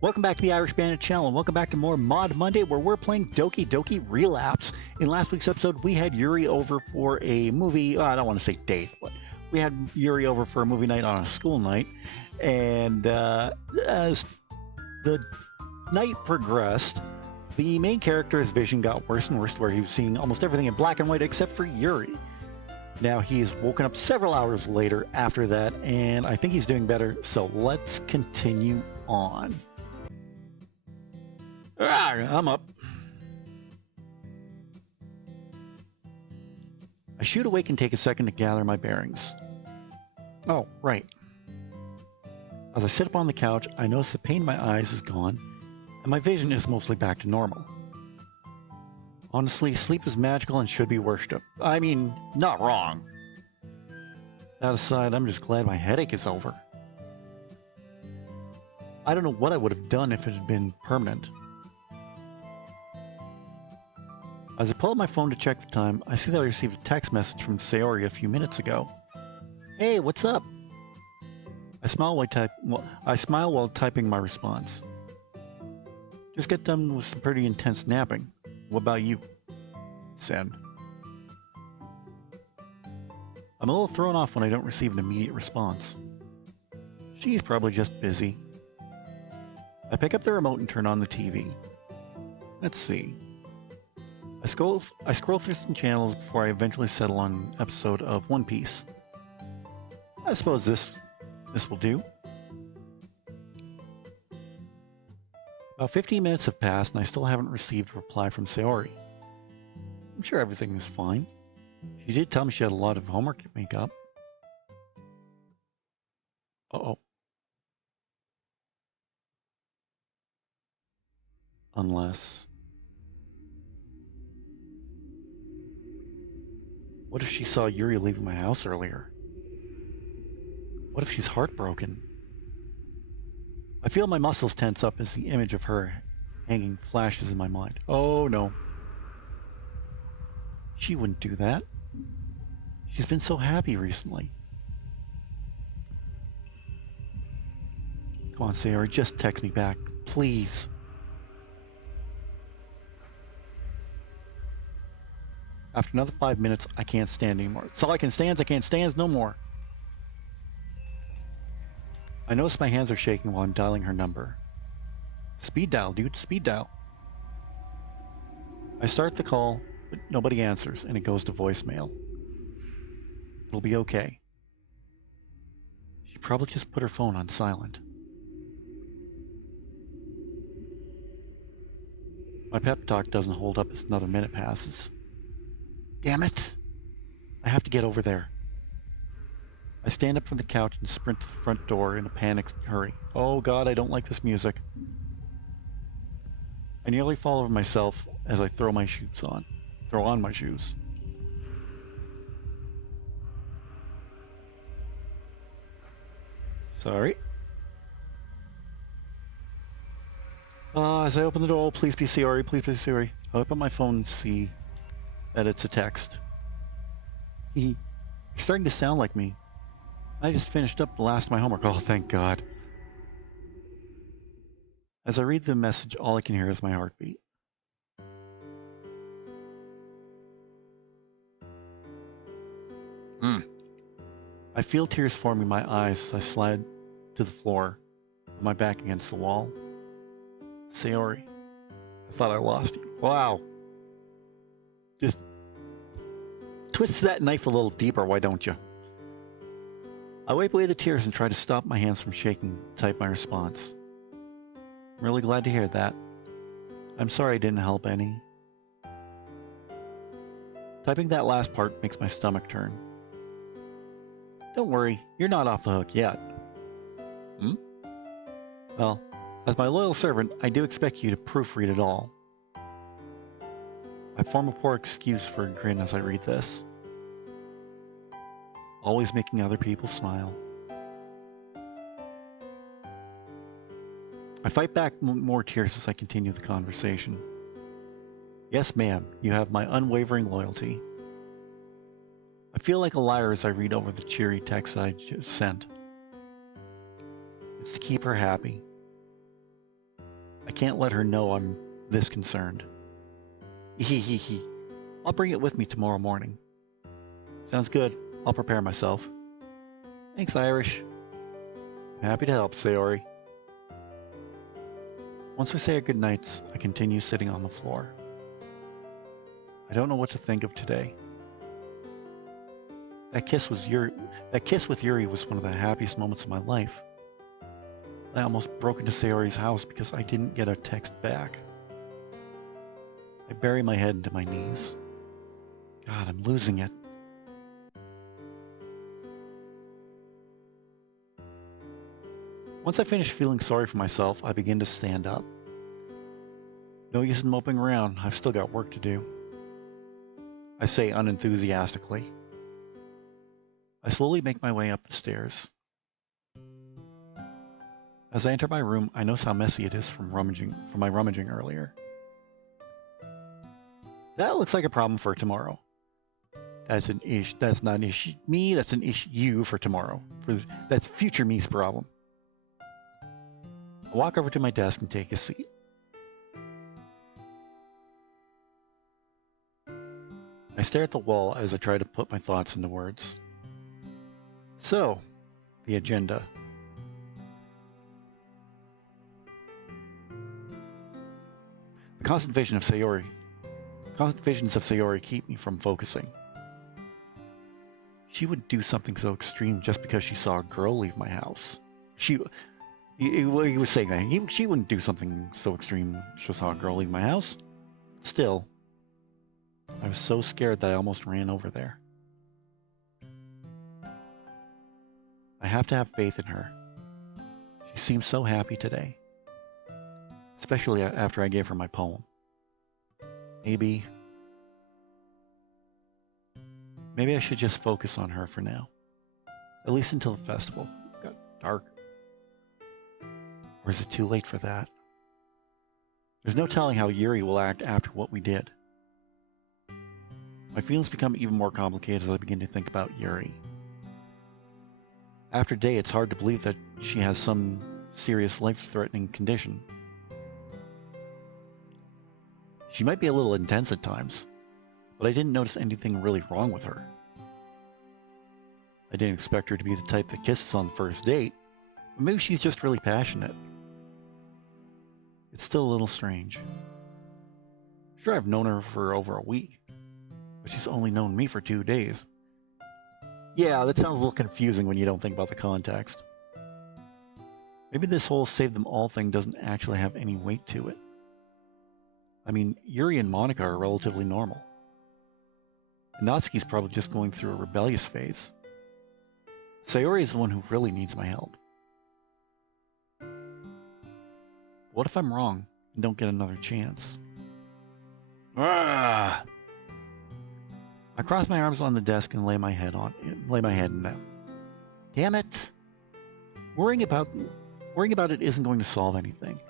Welcome back to the Irish Bandit channel, and welcome back to more Mod Monday, where we're playing Doki Relapse. In last week's episode, we had Yuri over for a movie. I don't want to say date, but we had Yuri over for a movie night on a school night. And as the night progressed, the main character's vision got worse and worse, where he was seeing almost everything in black and white except for Yuri. Now he's woken up several hours later after that, and I think he's doing better. So let's continue on. I'm up. I shoot awake and take a second to gather my bearings. Oh, right. As I sit up on the couch, I notice the pain in my eyes is gone, and my vision is mostly back to normal. Honestly, sleep is magical and should be worshipped. I mean, not wrong. That aside, I'm just glad my headache is over. I don't know what I would have done if it had been permanent. As I pull up my phone to check the time, I see that I received a text message from Sayori a few minutes ago. Hey, what's up? I smile while typing my response. Just got done with some pretty intense napping. What about you? Send. I'm a little thrown off when I don't receive an immediate response. She's probably just busy. I pick up the remote and turn on the TV. Let's see. I scroll through some channels before I eventually settle on an episode of One Piece. I suppose this will do. About 15 minutes have passed and I still haven't received a reply from Sayori. I'm sure everything is fine. She did tell me she had a lot of homework to make up. Uh-oh. Unless... What if she saw Yuri leaving my house earlier? What if she's heartbroken? I feel my muscles tense up as the image of her hanging flashes in my mind. Oh no. She wouldn't do that. She's been so happy recently. Come on, Sayori, just text me back, please. After another 5 minutes, I can't stand anymore. It's all I can't stand no more. I notice my hands are shaking while I'm dialing her number. Speed dial, dude, speed dial. I start the call, but nobody answers, and it goes to voicemail. It'll be okay. She probably just put her phone on silent. My pep talk doesn't hold up as another minute passes. Damn it! I have to get over there. I stand up from the couch and sprint to the front door in a panicked hurry. Oh god, I don't like this music. I nearly fall over myself as I throw on my shoes. Sorry. As I open the door, please be Sayori, please be Sayori. I open my phone and see that it's a text. He's starting to sound like me. I just finished up the last of my homework. Oh, thank God. As I read the message, all I can hear is my heartbeat. I feel tears forming in my eyes as I slide to the floor, with my back against the wall. Sayori, I thought I lost you. Wow. Just twist that knife a little deeper, why don't you? I wipe away the tears and try to stop my hands from shaking to type my response. I'm really glad to hear that. I'm sorry I didn't help any. Typing that last part makes my stomach turn. Don't worry, you're not off the hook yet. Well, as my loyal servant, I do expect you to proofread it all. I form a poor excuse for a grin as I read this. Always making other people smile. I fight back more tears as I continue the conversation. Yes, ma'am, you have my unwavering loyalty. I feel like a liar as I read over the cheery text I just sent. It's to keep her happy. can't let her know I'm this concerned. Hee. I'll bring it with me tomorrow morning. Sounds good. I'll prepare myself. Thanks, Irish. Happy to help, Sayori. Once we say our goodnights, I continue sitting on the floor. I don't know what to think of today. That kiss with Yuri was one of the happiest moments of my life. I almost broke into Sayori's house because I didn't get a text back. I bury my head into my knees. God, I'm losing it. Once I finish feeling sorry for myself, I begin to stand up. No use in moping around. I've still got work to do. I say unenthusiastically. I slowly make my way up the stairs. As I enter my room, I notice how messy it is from my rummaging earlier. That looks like a problem for tomorrow. That's an issue. That's not an issue me. That's an issue for tomorrow. That's future me's problem. I walk over to my desk and take a seat. I stare at the wall as I try to put my thoughts into words. So, the agenda. The constant visions of Sayori keep me from focusing. She wouldn't do something so extreme just because she saw a girl leave my house. He was saying that. She wouldn't do something so extreme just saw a girl leave my house. Still, I was so scared that I almost ran over there. I have to have faith in her. She seems so happy today. Especially after I gave her my poem. Maybe I should just focus on her for now. At least until the festival. It got dark. Or is it too late for that? There's no telling how Yuri will act after what we did. My feelings become even more complicated as I begin to think about Yuri. After day, it's hard to believe that she has some serious life-threatening condition. She might be a little intense at times, but I didn't notice anything really wrong with her. I didn't expect her to be the type that kisses on the first date, but maybe she's just really passionate. It's still a little strange. Sure, I've known her for over a week, but she's only known me for 2 days. Yeah, that sounds a little confusing when you don't think about the context. Maybe this whole save them all thing doesn't actually have any weight to it. I mean, Yuri and Monika are relatively normal. And Natsuki's probably just going through a rebellious phase. Sayori is the one who really needs my help. What if I'm wrong and don't get another chance? Ah! I cross my arms on the desk and lay my head in them. Damn it! Worrying about it isn't going to solve anything.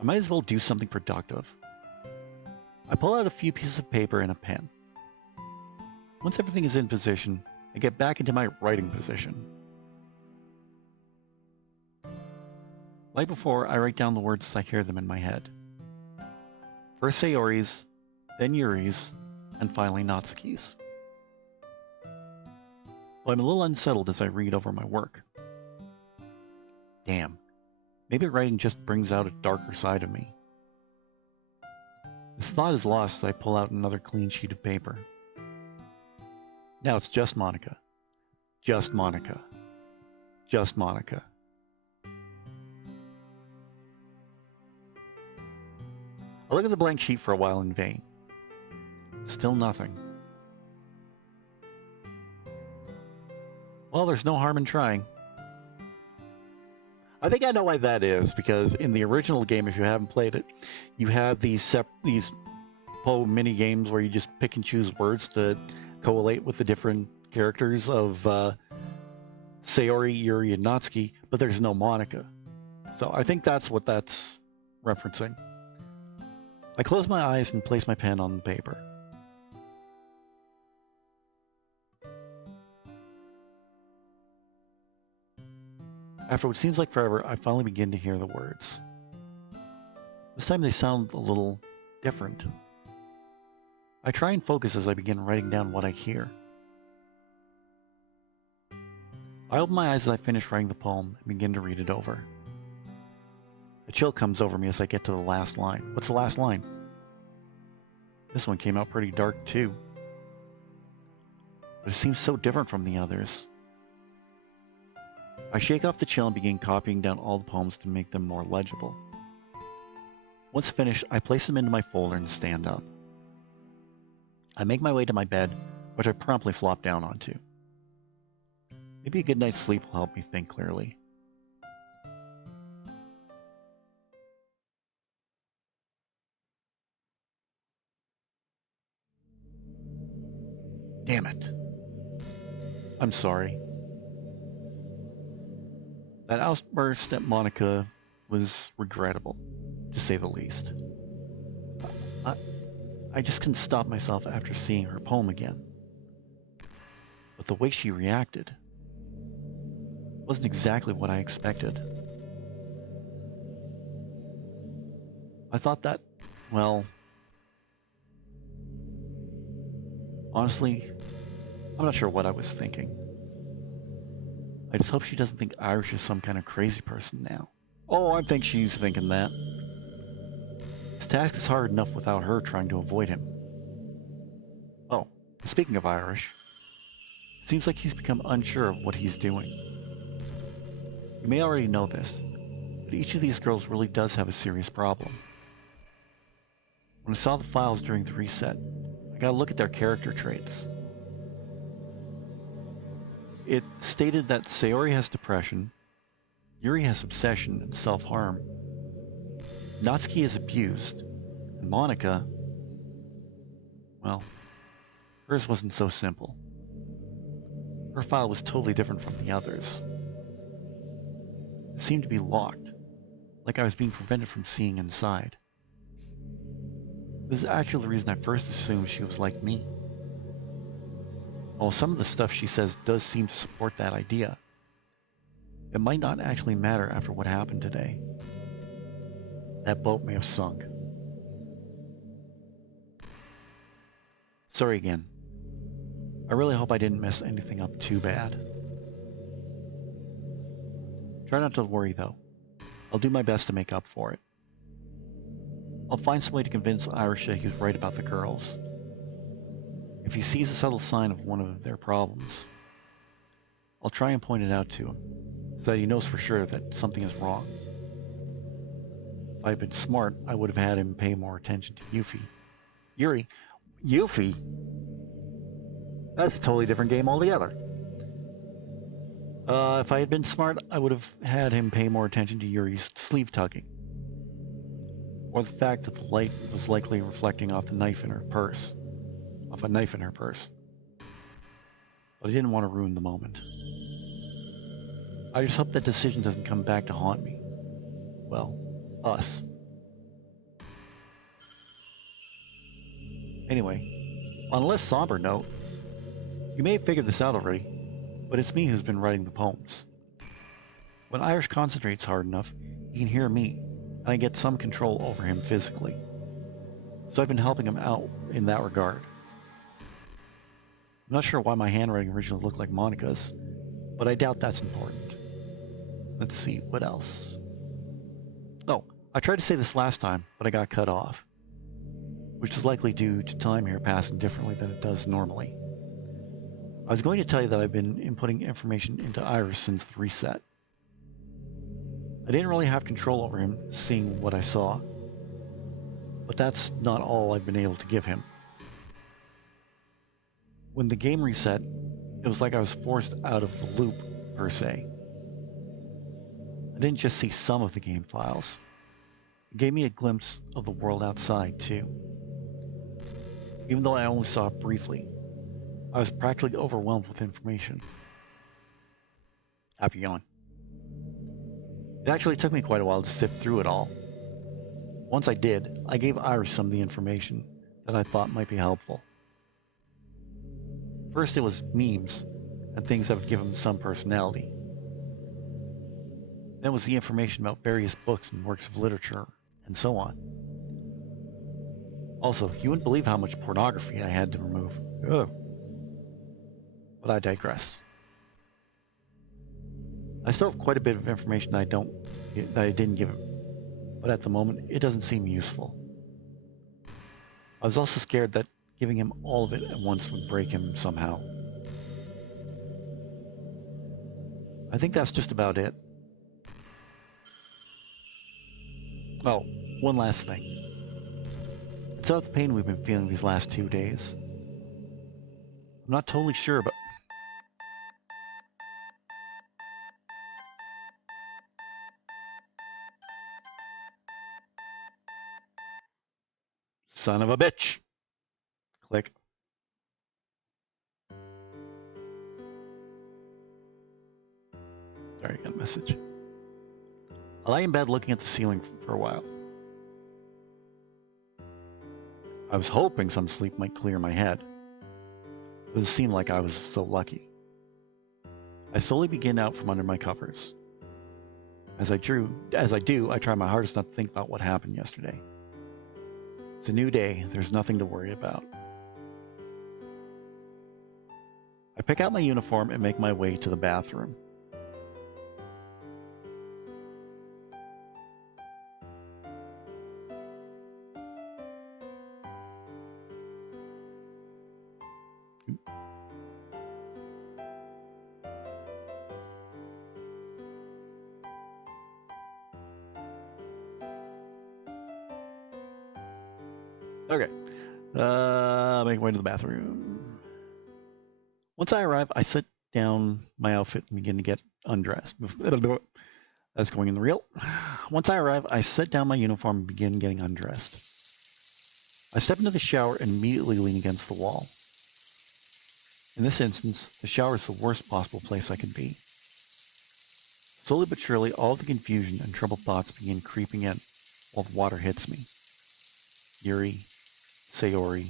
I might as well do something productive. I pull out a few pieces of paper and a pen. Once everything is in position, I get back into my writing position. Like before, I write down the words as I hear them in my head. First Sayori's, then Yuri's, and finally Natsuki's. Well, I'm a little unsettled as I read over my work. Damn, maybe writing just brings out a darker side of me. This thought is lost as I pull out another clean sheet of paper. Now it's just Monika. Just Monika. Just Monika. I look at the blank sheet for a while in vain. Still nothing. Well, there's no harm in trying. I think I know why that is, because in the original game, if you haven't played it, you have these Poe mini games where you just pick and choose words to collate with the different characters of Sayori, Yuri, and Natsuki, but there's no Monika. So I think that's what that's referencing. I close my eyes and place my pen on the paper. After what seems like forever, I finally begin to hear the words. This time they sound a little different. I try and focus as I begin writing down what I hear. I open my eyes as I finish writing the poem and begin to read it over. A chill comes over me as I get to the last line. What's the last line? This one came out pretty dark too. But it seems so different from the others. I shake off the chill and begin copying down all the poems to make them more legible. Once finished, I place them into my folder and stand up. I make my way to my bed, which I promptly flop down onto. Maybe a good night's sleep will help me think clearly. Damn it. I'm sorry. That outburst at Monika was regrettable, to say the least. I just couldn't stop myself after seeing her poem again. But the way she reacted wasn't exactly what I expected. I thought that, well, honestly, I'm not sure what I was thinking. I just hope she doesn't think Irish is some kind of crazy person now. Oh, I think she's thinking that. His task is hard enough without her trying to avoid him. Oh, speaking of Irish, it seems like he's become unsure of what he's doing. You may already know this, but each of these girls really does have a serious problem. When I saw the files during the reset, I got to look at their character traits. It stated that Sayori has depression, Yuri has obsession and self-harm, Natsuki is abused, and Monika, well, hers wasn't so simple. Her file was totally different from the others. It seemed to be locked, like I was being prevented from seeing inside. This is actually the reason I first assumed she was like me. While some of the stuff she says does seem to support that idea, it might not actually matter after what happened today. That boat may have sunk. Sorry again. I really hope I didn't mess anything up too bad. Try not to worry though. I'll do my best to make up for it. I'll find some way to convince Irish that he was right about the girls. If he sees a subtle sign of one of their problems, I'll try and point it out to him, so that he knows for sure that something is wrong. If I had been smart, I would have had him pay more attention to Yuffie. Yuri? Yuffie? That's a totally different game altogether. If I had been smart, I would have had him pay more attention to Yuri's sleeve tugging. Or the fact that the light was likely reflecting off a knife in her purse. But I didn't want to ruin the moment. I just hope that decision doesn't come back to haunt me. Well, us. Anyway, on a less somber note, you may have figured this out already, but it's me who's been writing the poems. When Irish concentrates hard enough, he can hear me, and I get some control over him physically. So I've been helping him out in that regard. I'm not sure why my handwriting originally looked like Monika's, but I doubt that's important. Let's see, what else? Oh, I tried to say this last time, but I got cut off, which is likely due to time here passing differently than it does normally. I was going to tell you that I've been inputting information into Iris since the reset. I didn't really have control over him, seeing what I saw, but that's not all I've been able to give him. When the game reset, it was like I was forced out of the loop, per se. I didn't just see some of the game files. It gave me a glimpse of the world outside, too. Even though I only saw it briefly, I was practically overwhelmed with information. Happy yawn. It actually took me quite a while to sift through it all. Once I did, I gave Iris some of the information that I thought might be helpful. First it was memes, and things that would give him some personality. Then was the information about various books and works of literature and so on. Also, you wouldn't believe how much pornography I had to remove. Ugh. But I digress. I still have quite a bit of information that I didn't give him, but at the moment, it doesn't seem useful. I was also scared that giving him all of it at once would break him somehow. I think that's just about it. Oh, one last thing. It's about the pain we've been feeling these last 2 days. I'm not totally sure, but... Son of a bitch! Click. Sorry, I got a message. I lay in bed looking at the ceiling for a while. I was hoping some sleep might clear my head. It doesn't seem like I was so lucky. I slowly begin out from under my covers. As I do, I try my hardest not to think about what happened yesterday. It's a new day. There's nothing to worry about. I pick out my uniform and make my way to the bathroom. Okay. Make my way to the bathroom. Once I arrive, I sit down my outfit and begin to get undressed. That's going in the reel. Once I arrive, I sit down my uniform and begin getting undressed. I step into the shower and immediately lean against the wall. In this instance, the shower is the worst possible place I could be. Slowly but surely, all of the confusion and troubled thoughts begin creeping in while the water hits me. Yuri, Sayori.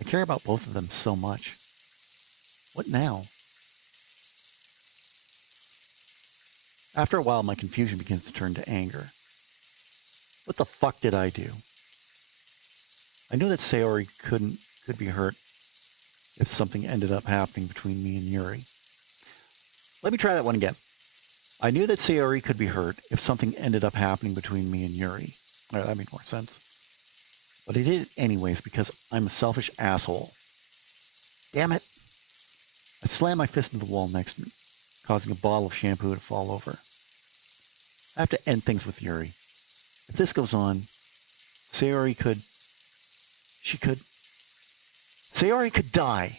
I care about both of them so much. What now? After a while, my confusion begins to turn to anger. What the fuck did I do? I knew that Sayori could be hurt if something ended up happening between me and Yuri. Let me try that one again. I knew that Sayori could be hurt if something ended up happening between me and Yuri. That made more sense. But I did it anyways because I'm a selfish asshole. Damn it. I slammed my fist into the wall next to me, causing a bottle of shampoo to fall over. I have to end things with Yuri. If this goes on, Sayori could die.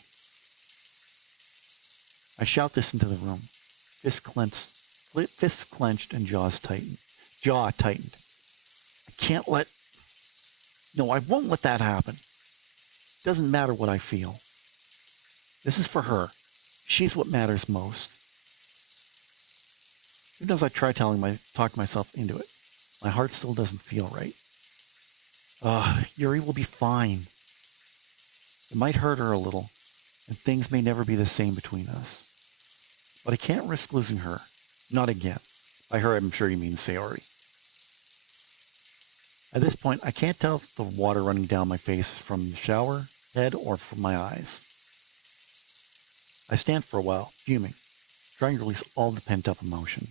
I shout this into the room, fists clenched and jaw tightened. I won't let that happen. It doesn't matter what I feel. This is for her. She's what matters most. Even as I try talk myself into it, my heart still doesn't feel right. Yuri will be fine. It might hurt her a little, and things may never be the same between us. But I can't risk losing her. Not again. By her, I'm sure you mean Sayori. At this point, I can't tell if the water running down my face is from the shower head or from my eyes. I stand for a while, fuming, trying to release all the pent-up emotion.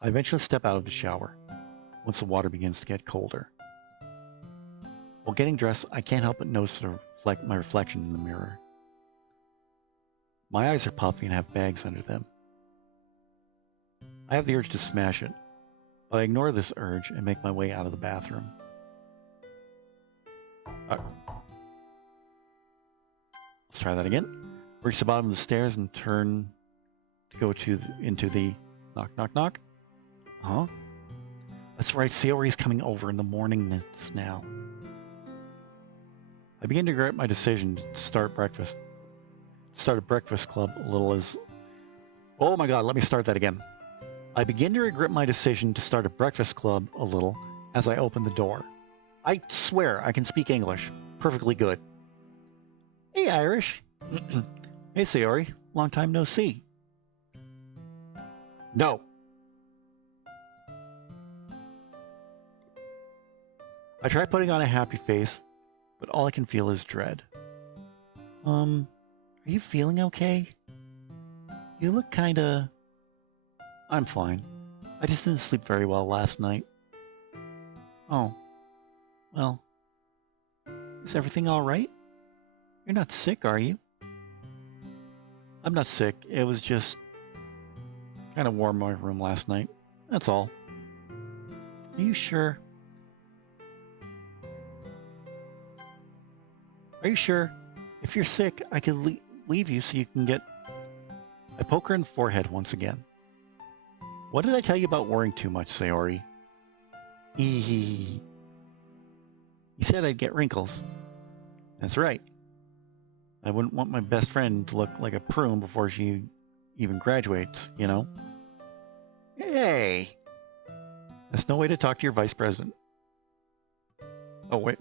I eventually step out of the shower, once the water begins to get colder. While getting dressed, I can't help but notice my reflection in the mirror. My eyes are puffy and have bags under them. I have the urge to smash it, but I ignore this urge and make my way out of the bathroom. Let's try that again. Reach the bottom of the stairs and turn to go into the knock, knock, knock. Huh? That's right, Sayori's coming over in the morning now. I begin to regret my decision to start a breakfast club a little as... Oh my god, let me start that again. I begin to regret my decision to start a breakfast club a little as I open the door. I swear I can speak English perfectly good. Hey, Irish. Hey, Sayori. Long time no see. No. I try putting on a happy face, but all I can feel is dread. Are you feeling okay? You look kinda... I'm fine. I just didn't sleep very well last night. Oh. Well. Is everything alright? You're not sick, are you? I'm not sick. It was just... kind of warm in my room last night. That's all. Are you sure? Are you sure? If you're sick, I could leave you so you can get... I poke her in the forehead once again. What did I tell you about worrying too much, Sayori? You said I'd get wrinkles. That's right. I wouldn't want my best friend to look like a prune before she even graduates, you know? Hey! That's no way to talk to your vice president. Oh, wait.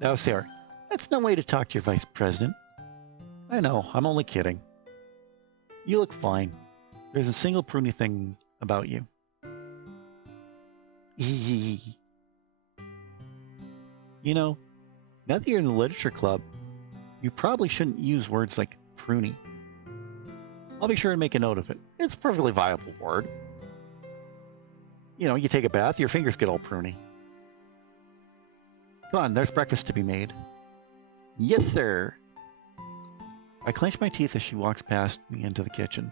That was Sarah. That's no way to talk to your vice president. I know, I'm only kidding. You look fine. There's a single pruny thing about you. You know, now that you're in the literature club, you probably shouldn't use words like pruny. I'll be sure to make a note of it. It's a perfectly viable word. You know, you take a bath, your fingers get all pruny. Come on, there's breakfast to be made. Yes, sir. I clench my teeth as she walks past me into the kitchen.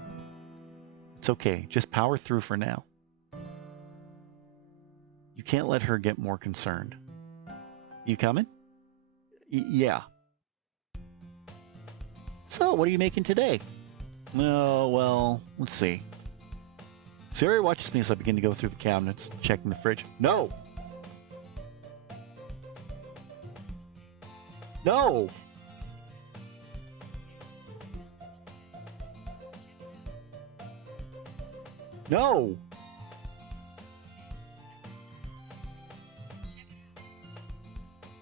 It's okay, just power through for now. You can't let her get more concerned. You coming? Yeah. So, what are you making today? Oh, well, let's see. Sayori watches me as I begin to go through the cabinets, checking the fridge. No! No! No!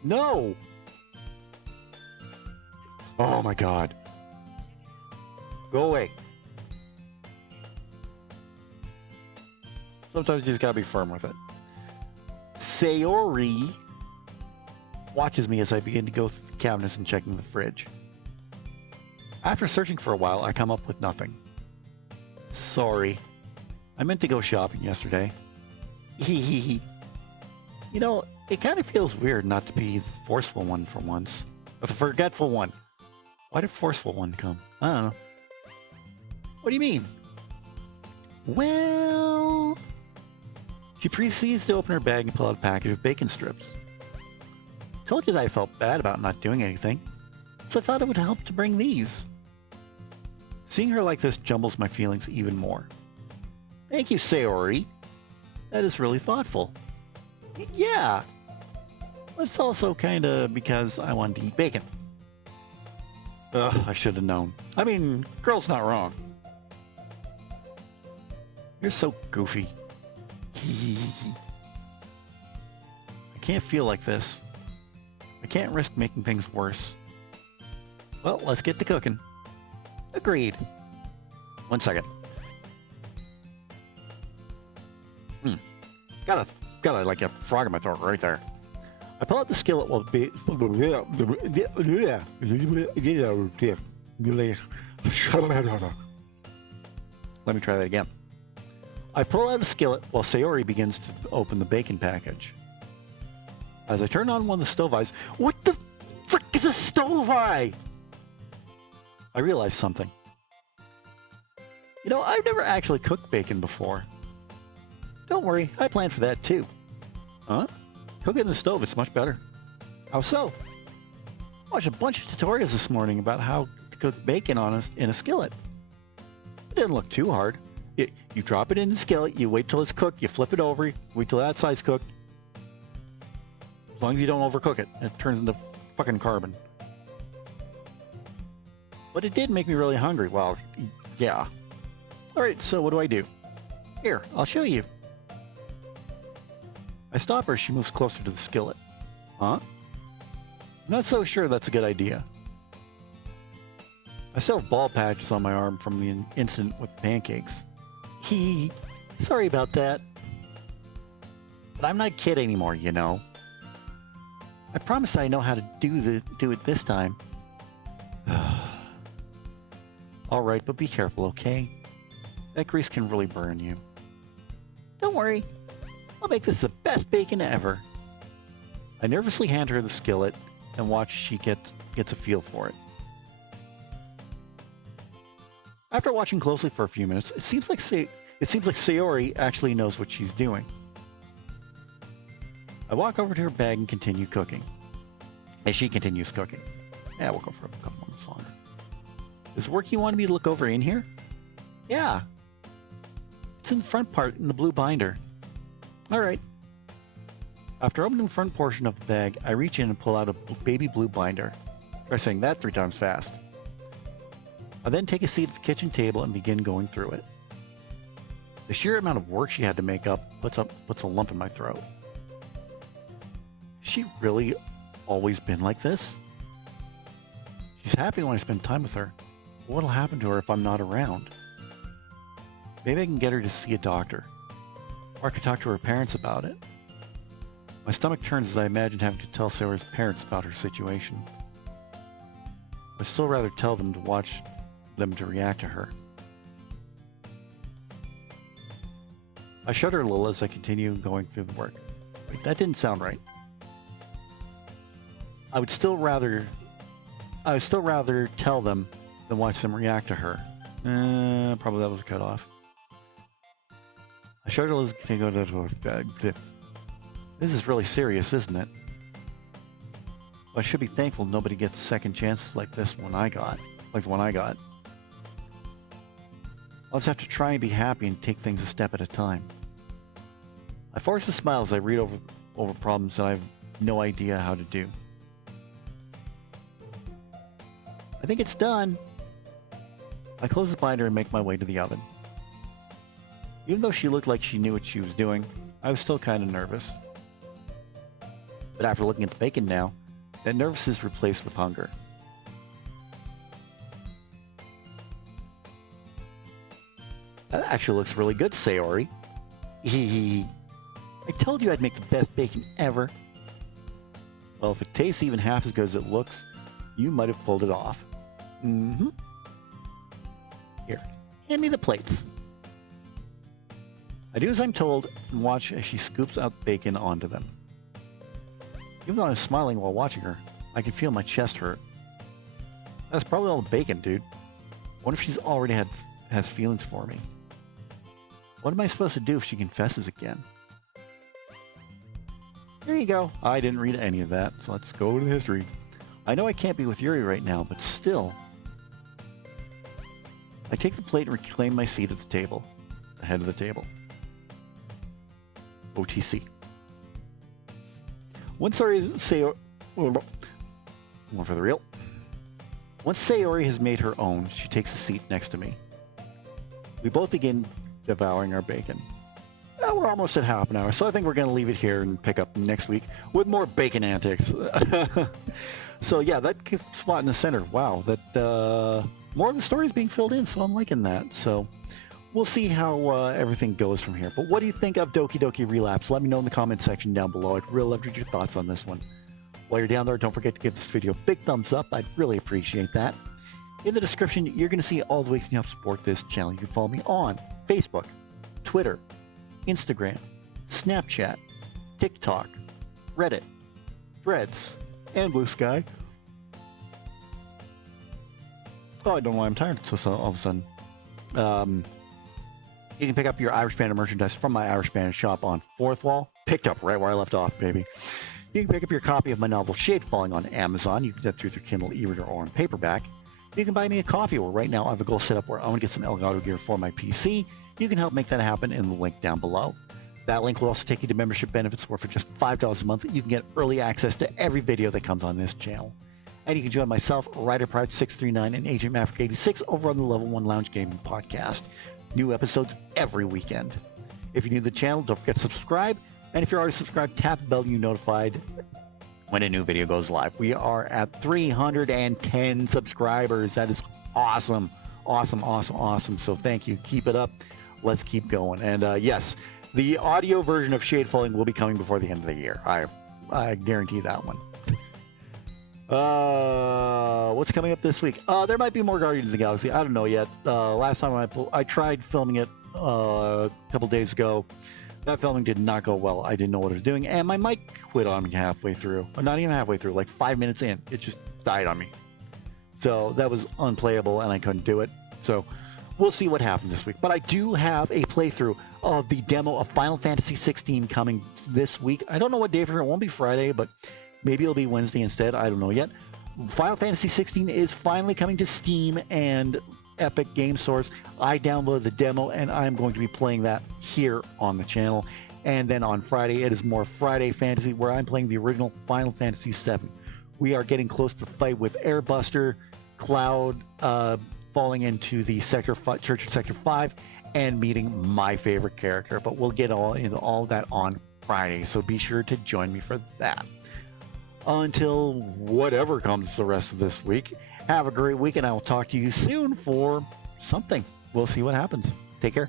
No! Oh my god. Go away. Sometimes you just gotta be firm with it. Sayori watches me as I begin to go through the cabinets and checking the fridge. After searching for a while, I come up with nothing. Sorry. I meant to go shopping yesterday. You know, it kind of feels weird not to be the forceful one for once. Or the forgetful one. Why did forceful one come? I don't know. What do you mean? Well... She proceeds to open her bag and pull out a package of bacon strips. Told you that I felt bad about not doing anything, so I thought it would help to bring these. Seeing her like this jumbles my feelings even more. Thank you, Sayori. That is really thoughtful. Yeah. But it's also kinda because I wanted to eat bacon. Ugh, I should have known. I mean, girl's not wrong. You're so goofy. I can't feel like this. I can't risk making things worse. Well, let's get to cooking. Agreed. 1 second. Got like a frog in my throat right there. I pull out the skillet while Let me try that again. I pull out a skillet while Sayori begins to open the bacon package. As I turn on one of the stove eyes, what the frick is a stove eye? I realize something. You know, I've never actually cooked bacon before. Don't worry, I planned for that too. Huh? Cook it in the stove, it's much better. How so? I watched a bunch of tutorials this morning about how to cook bacon in a skillet. It didn't look too hard. You drop it in the skillet, you wait till it's cooked, you flip it over, wait till that side's cooked. As long as you don't overcook it, it turns into fucking carbon. But it did make me really hungry. Well, yeah. Alright, so what do I do? Here, I'll show you. I stop her as she moves closer to the skillet. Huh? I'm not so sure that's a good idea. I still have ball patches on my arm from the incident with pancakes. Hee, sorry about that. But I'm not a kid anymore, you know. I promise I know how to do it this time. Alright, but be careful, okay? That grease can really burn you. Don't worry. I'll make this the best bacon ever. I nervously hand her the skillet and watch she gets a feel for it. After watching closely for a few minutes, it seems like Sayori actually knows what she's doing. I walk over to her bag and continue cooking. As she continues cooking. Yeah, we'll go for a couple more minutes longer. Is the work you wanted me to look over in here? Yeah. It's in the front part in the blue binder. Alright. After opening the front portion of the bag, I reach in and pull out a baby blue binder. Try saying that 3 times fast. I then take a seat at the kitchen table and begin going through it. The sheer amount of work she had to make up puts a lump in my throat. Has she really always been like this? She's happy when I spend time with her. What'll happen to her if I'm not around? Maybe I can get her to see a doctor. Or I could talk to her parents about it. My stomach turns as I imagine having to tell Sayori's parents about her situation. I'd still rather tell them to watch them to react to her. I shudder a little as I continue going through the work. Wait, that didn't sound right. I would still rather tell them than watch them react to her. Probably that was a cutoff. I shudder as I go to This is really serious, isn't it? Well, I should be thankful nobody gets second chances like the one I got. I'll just have to try and be happy and take things a step at a time. I force a smile as I read over problems that I have no idea how to do. I think it's done. I close the binder and make my way to the oven. Even though she looked like she knew what she was doing, I was still kind of nervous. But after looking at the bacon now, that nervousness is replaced with hunger. That actually looks really good, Sayori. I told you I'd make the best bacon ever. Well, if it tastes even half as good as it looks, you might have pulled it off. Mm-hmm. Here, hand me the plates. I do as I'm told and watch as she scoops out bacon onto them. Even though I'm smiling while watching her, I can feel my chest hurt. That's probably all the bacon, dude. Wonder if she's already has feelings for me. What am I supposed to do if she confesses again? Here you go. I didn't read any of that, so let's go to history. I know I can't be with Yuri right now, but still. I take the plate and reclaim my seat at the table. The head of the table. OTC. Once Sayori has made her own, she takes a seat next to me. We both begin devouring our bacon. Well, we're almost at half an hour, so I think we're going to leave it here and pick up next week with more bacon antics. So yeah, that spot in the center. Wow, that more of the story is being filled in, so I'm liking that. So we'll see how everything goes from here. But what do you think of Doki Doki Relapse? Let me know in the comment section down below. I'd really love to hear your thoughts on this one. While you're down there, don't forget to give this video a big thumbs up. I'd really appreciate that. In the description, you're going to see all the ways you can help support this channel. You can follow me on Facebook, Twitter, Instagram, Snapchat, TikTok, Reddit, Threads, and Blue Sky. Oh, I don't know why I'm tired so all of a sudden. You can pick up your Irish Bandit merchandise from my Irish Bandit shop on Fourth Wall. Picked up right where I left off, baby. You can pick up your copy of my novel Shade Falling on Amazon. You can get that through Kindle e-reader or on paperback. You can buy me a coffee, where right now I have a goal set up where I want to get some Elgato gear for my PC. You can help make that happen in the link down below. That link will also take you to membership benefits where for just $5 a month, you can get early access to every video that comes on this channel. And you can join myself, Ryder Pride 639 and Agent Maverick 86 over on the Level 1 Lounge Gaming Podcast. New episodes every weekend. If you're new to the channel, don't forget to subscribe. And if you're already subscribed, tap the bell to be notified when a new video goes live. We are at 310 subscribers. That is awesome. Awesome, awesome, awesome. So thank you. Keep it up. Let's keep going. And yes, the audio version of Shade Falling will be coming before the end of the year. I guarantee that one. What's coming up this week? There might be more Guardians of the Galaxy. I don't know yet. Last time I tried filming it a couple days ago. That filming did not go well. I didn't know what I was doing, and my mic quit on me halfway through. Or not even halfway through, like 5 minutes in. It just died on me. So that was unplayable, and I couldn't do it. So we'll see what happens this week. But I do have a playthrough of the demo of Final Fantasy 16 coming this week. I don't know what day for it. It won't be Friday, but maybe it'll be Wednesday instead. I don't know yet. Final Fantasy 16 is finally coming to Steam and Epic Game Source. I downloaded the demo, and I'm going to be playing that here on the channel. And then on Friday, it is more Friday Fantasy, where I'm playing the original Final Fantasy 7. We are getting close to the fight with Airbuster, Cloud falling into the Church of Sector 5, and meeting my favorite character. But we'll get into all that on Friday, so be sure to join me for that. Until whatever comes the rest of this week, have a great week, and I will talk to you soon for something. We'll see what happens. Take care.